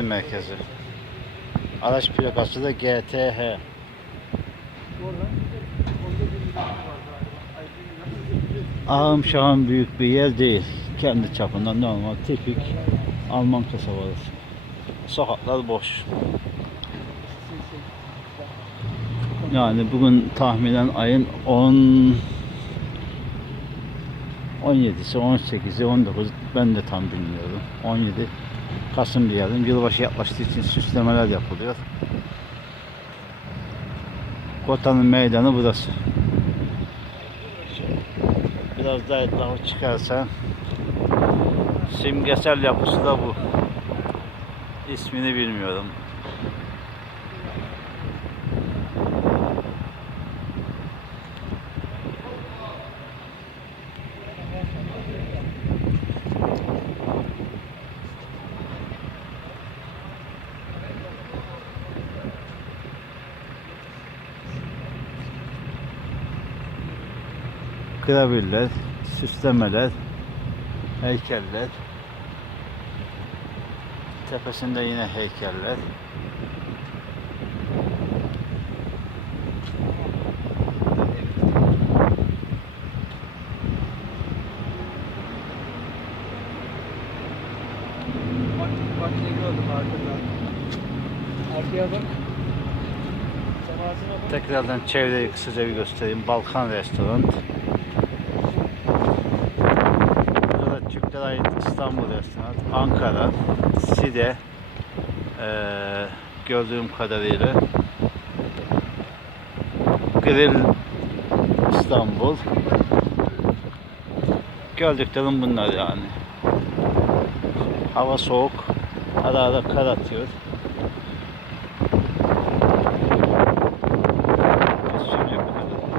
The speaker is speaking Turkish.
merkezi. Araç plakası da GTH. Ağım şahım büyük bir yer değil. Kendi çapında normal tipik Alman kasabası. Sokaklar boş. Yani bugün tahminen ayın 10 17'si, 18'i, 19 ben de tam bilmiyorum. 17 Kasım diyelim. Yılbaşı yaklaştığı için süslemeler yapılıyor. Kotanın meydanı burası. Biraz daha etrafı çıkarsa simgesel yapısı da bu. İsmini bilmiyorum. Gravürler, süslemeler, heykeller. Tepesinde yine heykeller. Bak, ne gördüm arkada. Arkaya bak. Tekrardan çevreyi kısaca bir göstereyim. Balkan Restoran. Ait İstanbul Restoran. Ankara, Side, eee, gördüğüm kadarıyla Grill İstanbul. Gördüklerim bunlar yani. Hava soğuk. Ara ara kar atıyor.